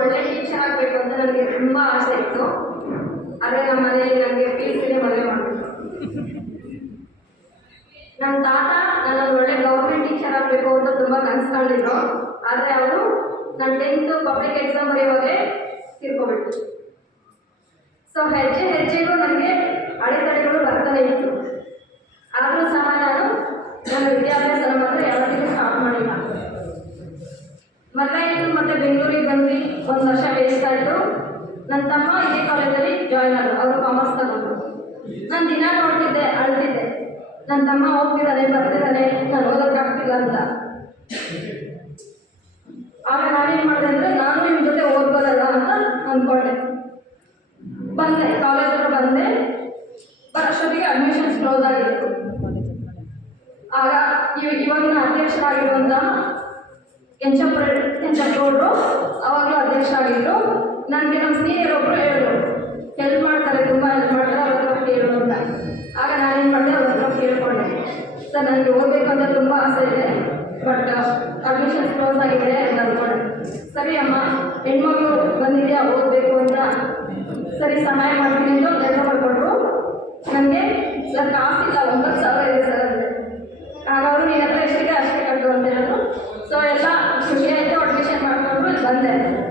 ಒಳ್ಳೆ ಟೀಚರ್ ಆಗಬೇಕು ಅಂತ ನನಗೆ ತುಂಬ ಆಸೆ ಇತ್ತು. ಆದರೆ ನಮ್ಮ ಮನೆಯಲ್ಲಿ ನನಗೆ ಫೀಸಿಗೆ ಮದುವೆ ಮಾಡಿದ್ರು. ನಮ್ಮ ತಾತ ನನ್ನನ್ನು ಒಳ್ಳೆ ಗೌರ್ಮೆಂಟ್ ಟೀಚರ್ ಆಗಬೇಕು ಅಂತ ತುಂಬ ಕನಸ್ಕೊಂಡಿದ್ರು. ಆದರೆ ಅವರು ನಾನು 10th ಪಬ್ಲಿಕ್ ಎಕ್ಸಾಮ್ ಬರೆಯುವಾಗೆ ತೀರ್ಕೊಬಿಟ್ರು. ಸೊ ಹೆಜ್ಜೆ ಹೆಜ್ಜೆಗೂ ನನಗೆ ಅಡೆತಡೆಗಳು ಬರ್ತಾನೆ ಇತ್ತು. ಆದರೂ ಸಹ ನಾನು ನನ್ನ ವಿದ್ಯಾಭ್ಯಾಸನ ಮಾತ್ರ ಯಾವತ್ತಿಗೂ ಸ್ಟಾಪ್ ಮಾಡಿಲ್ಲ. ಮದುವೆ ಆಯಿತು, ಮತ್ತು ಬೆಂಗಳೂರಿಗೆ ಬಂದು 1 ವರ್ಷ ವೇಸ್ಟ್ ಆಯಿತು. ನನ್ನ ತಮ್ಮ ಇದೇ ಕಾಲೇಜಲ್ಲಿ ಜಾಯ್ನ್ ಆದರು. ಅವರು ಕಾಮರ್ಸ್ ತಗೊಂಡು. ನಾನು ದಿನ ನೋಡ್ತಿದ್ದೆ, ಅಳ್ತಿದ್ದೆ, ನನ್ನ ತಮ್ಮ ಹೋಗ್ತಿದ್ದಾನೆ ಬರ್ತಿದ್ದಾನೆ, ನಾನು ಓದೋಕ್ಕಾಗ್ತಿಲ್ಲ ಅಂತ. ಆಗ ನಾನೇನು ಮಾಡಿದೆ ಅಂದರೆ ನಾನು ನಿಮ್ಮ ಜೊತೆ ಓದ್ಬೋದಲ್ಲ ಅಂತ ಅಂದ್ಕೊಂಡೆ. ಬಂದೆ, ಕಾಲೇಜ್ ಹತ್ರ ಬಂದೆ. ಬರೋಷ್ಟೊತ್ತಿಗೆ ಅಡ್ಮಿಷನ್ಸ್ ಕ್ಲೋಸ್ ಆಗಿತ್ತು. ಆಗ ಇವಾಗಿನ ಅಧ್ಯಕ್ಷರಾಗಿರುವಂತಹ ಕೆಂಚಪ್ಪಗೌಡರು ಅವಾಗಲೂ ಅಧ್ಯಕ್ಷರಾಗಿದ್ದರು. ನನಗೆ ನಮ್ಮ ಸೀನಿಯರ್ ಒಬ್ಬರು ಹೇಳಿದ್ರು, ಹೆಲ್ಪ್ ಮಾಡ್ತಾರೆ, ತುಂಬ ಹೆಲ್ಪ್ ಮಾಡ್ತಾರೆ, ಅವ್ರ ಹತ್ರ ಕೇಳು ಅಂತ. ಆಗ ನಾನೇನು ಮಾಡಿದೆ, ಅವ್ರ ಹತ್ರ ಕೇಳ್ಕೊಂಡೆ, ಸರ್ ನನಗೆ ಓದಬೇಕಂತ ತುಂಬ ಆಸೆ ಇದೆ, ಬಟ್ ಅಡ್ಮಿಷನ್ಸ್ ಕ್ಲೋಸ್ ಆಗಿದೆ ಅಂತ ಅಂದ್ಕೊಂಡೆ. ಸರಿ ಅಮ್ಮ, ಹೆಣ್ಮಗಳು ಬಂದಿದೆಯಾ ಓದಬೇಕು ಅಂತ, ಸರಿ ಸಹಾಯ ಮಾಡ್ತೀನಿ ಅಂತ ಕೆಲಸ ಮಾಡಿಕೊಟ್ರು. ನನಗೆ ಸರ್ ಕಾಸಿಲ್ಲ, 9